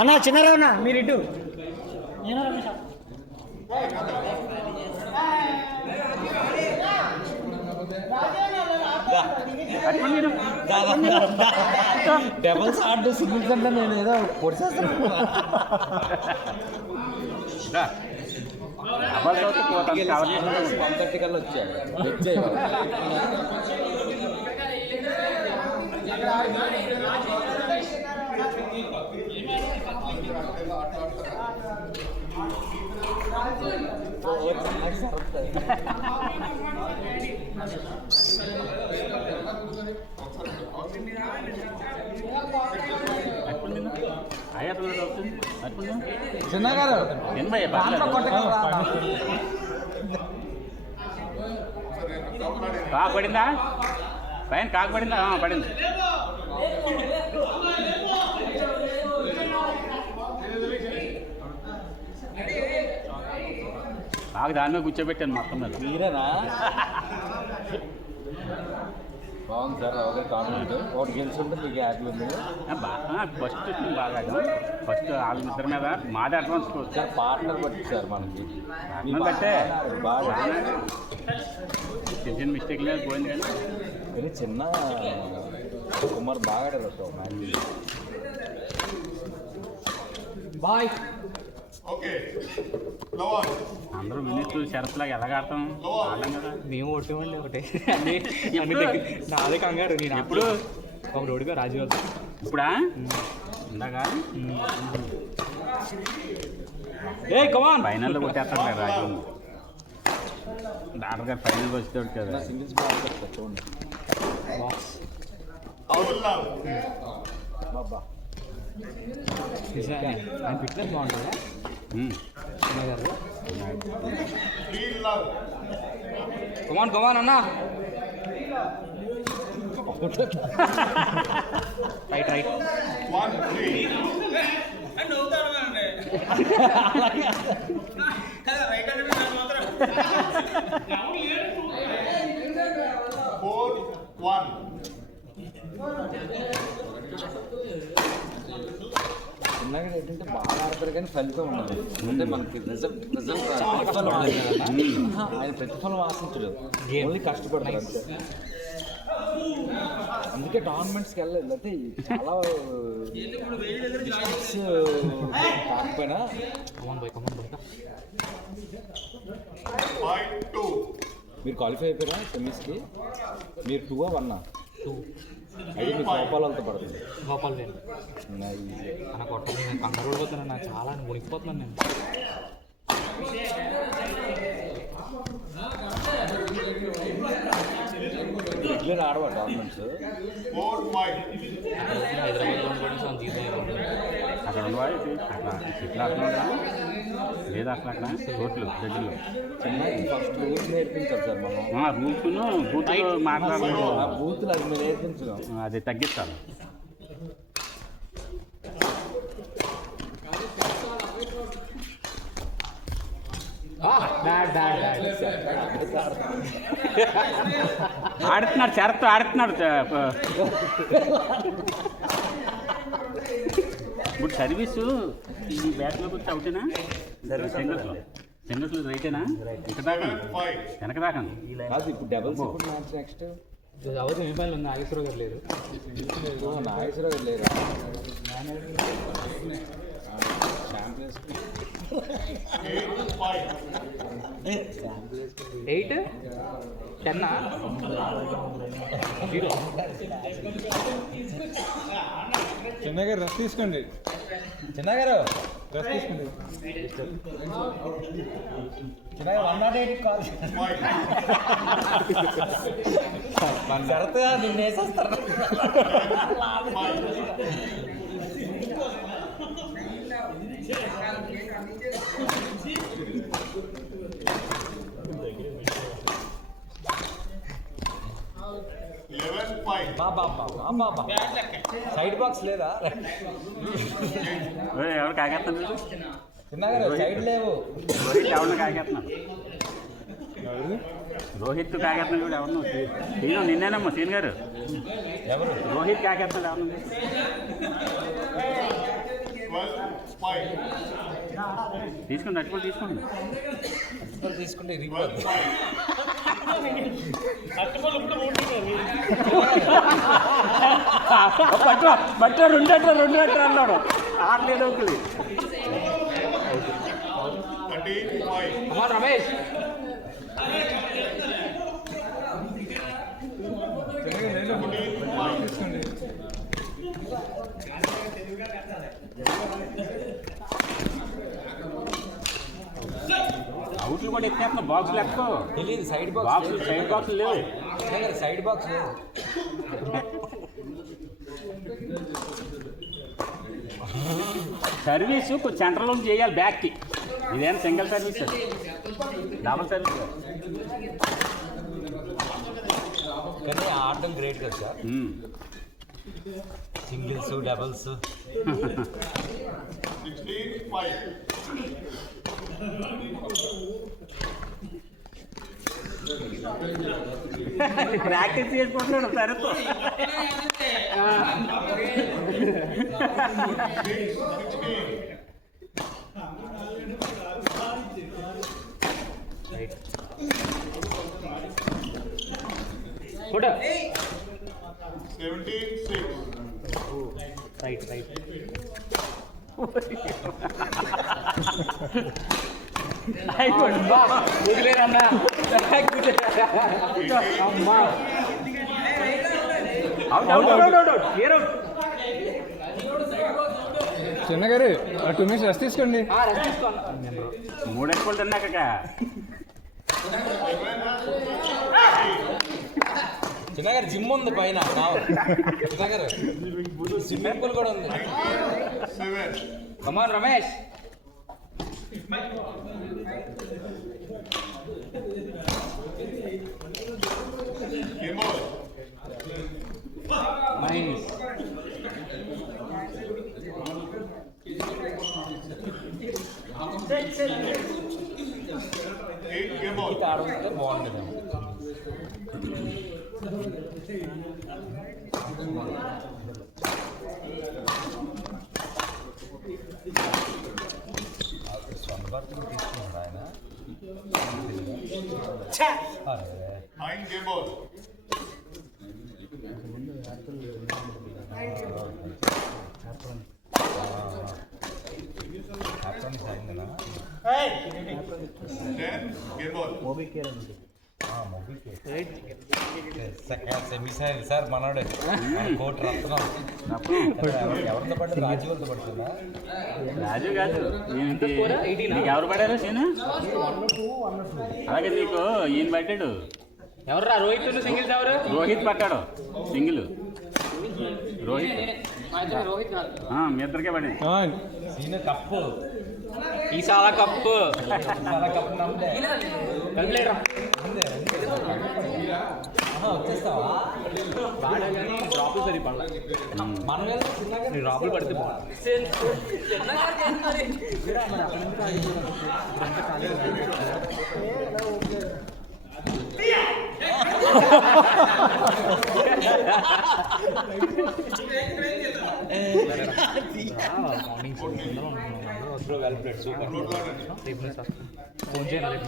అన్నా చిన్నరా అన్నా మీరు ఇటు డబల్స్ ఆర్డర్ సింగిల్స్ అంటే నేను ఏదో పొడిచేస్తాను. కల్లా వచ్చాడు చిన్నగారు కాకపడిందా పైన కాకపడిందా పడింది. నాకు దాని మీద కూర్చోబెట్టాను మొత్తం మీద. మీరేనా? బాగుంది సార్. ఒకటి కాన్ఫిడెంట్ ఒకటి గెలుచుంటే మీకు హ్యాపీ ఉంది. ఫస్ట్ బాగా ఫస్ట్ వాళ్ళ ఇద్దరి మీద మాది అడ్వాన్స్ సార్ పార్ట్నర్ బట్టి సార్ మనకి బట్టే బాగా చిన్న చిన్న మిస్టేక్ లేదు పోయింది. కానీ చిన్న కుమార్ బాగా ఆడారు మ్యాచ్. బాయ్. అందరూ మినిట్లు షరత్లాగా ఎలాగ ఆడతాం ఆడలేం కదా. మేము ఓడిపోయామండి ఒకటే నాదే కంగారు. నేను ఎప్పుడు ఒక రోడ్డుగా రాజు ఇప్పుడా ఇందాక కమాన్ ఫైనల్లో కొట్టేస్తాడు రాజు. డాక్టర్ గారు ఫైనల్కి వచ్చేవాడు కదా. సింగిల్స్ బాగా చూడండి. బాబా ఆయన ఫిట్నెస్ బాగుంటుందా గారు? కమాన్ కమాన్ అన్నా రైట్ రైట్. చిన్నగా ఏంటంటే బాగా ఆడతారు కానీ ఫలితం ఉండదు. అంటే మనకి ప్రతిఫలం ఆయన ప్రతిఫలం ఆశించడు, ఓన్లీ కష్టపడతారు అంతే. అందుకే టోర్నమెంట్స్కి వెళ్ళలేదు. అయితే చాలా డిస్ట్రిక్ట్స్ కాకపోయినా మీరు క్వాలిఫై అయిపోయారా సెమీస్కి? మీరు 2 or 1? 2. అయితే మీకు గోపాలతో పడుతుంది. గోపాల్ వేలు అన్న కొట్టండి. నేను కంగారు పడిపోతున్నాను. నాకు చాలా మునిగిపోతున్నాను నేను. రెగ్యులర్ ఆడవా టోర్నమెంట్స్? హైదరాబాద్లో అక్కడ ఉండవా అట్లా ఇట్లా అట్లా లేదా అట్లా అట్లా రోడ్లు దగ్గరలో చిన్న ఫస్ట్ రూల్స్ నేర్పించారు సార్ మనం. రూల్స్ను బూత్లో మాట్లాడలేదు. బూతులు అది మీరు నేర్పించడం అది తగ్గిస్తాను. ఆడుతున్నాడు చెరతో ఆడుతున్నాడు. ఇప్పుడు సర్వీసు ఈ బ్యాట్లో వచ్చి అవుతేనా సింగర్స్లో సింగర్స్లో రైటేనా? ఇక్కడ దాకా వెనక దాకా కాదు. ఇప్పుడు డబుల్స్ మ్యాచ్ నెక్స్ట్ అవసరం ఏ పని ఉంది? నాగేశ్వరరావు గారు లేరు. నాగేశ్వరరావు గారు లేరు. ఛాంపియన్స్ 8 10 0. చిన్నగారు రెస్ట్ తీసుకోండి. చిన్నగారు రెస్ట్ తీసుకోండి. చిన్నగా 108 కాల్ జరుగుతుందా? నిన్ను వేసేస్తారు. సైడ్ బాక్స్ లేదా? ఎవరు కాకేస్తున్నాడు? చిన్నగారు సైడ్ లేవు. రోహిత్ ఎవరిని కాకేస్తున్నాడు? రోహిత్ కాకేస్తున్నాడు ఎవరిను? సీను నిన్నేనమ్మా సీన్ గారు. ఎవరు? రోహిత్ కాకేస్తున్నాడు ఎవరిని? తీసుకోండి అట్టుకోండి తీసుకోండి. తీసుకుంటే ఇరిగిపోద్ది. బట్ట రెండు అట్ట అన్నాడు ఆడలేదు ఒకటి. రమేష్ తీసుకోండి. అవుట్లు కూడా ఎత్తేస్తున్నా బాక్స్ లెక్కో తెలియదు సైడ్ బాక్స్ సైడ్ బాక్స్ లేవు. సైడ్ బాక్స్ సర్వీసు కొంచెం సెంట్రల్ నుంచి చేయాలి బ్యాక్కి. ఇదేం సింగిల్ సర్వీస్ డబుల్ సర్వీస్. కానీ ఆడడం గ్రేట్ కదా సార్. సింగిల్స్ డబుల్స్ ప్రాక్టీస్ చేసుకుంటున్నాడు సరుకు. రైట్ రైట్ వదిలేరన్నా అమ్మా చిన్నగారు 2 minutes రెస్ట్ తీసుకోండి. మూడు ఎక్కువ తిన్నాక చిన్నగారు జిమ్ ఉంది పైన. చిన్నగారు స్విమ్మింగ్ పూల్ కూడా ఉంది. కమాన్ రమేష్. నైస్. ఆడుకుంటే బాగుంటుంది. స్వర్ణభర్తలు తీసుకున్నాడు ఆయన. సెమీసైల్ సార్ మనోడే కోటి రత్నం. ఎవరితో పడుతుంది? రాజు వాళ్ళతో పడుతుందా? రాజు కాదు నీకు ఎవరు పడారు సీను? అలాగే నీకు ఈయన పట్టాడు. ఎవర్రా రోహిత్ సింగిల్స్ ఎవరు? రోహిత్ పట్టాడు సింగిల్. రోహిత్ మీ ఇద్దరికే పడింది. సీను కప్పు ఈసాల కప్పు చాలా కప్పు నమ్ముదే కలిపలేరా వచ్చేస్తావా? డ్రాపులు సరి పడలా. మనం నీ డ్రాపులు పడితే morning well played super. Phone చేయాలి.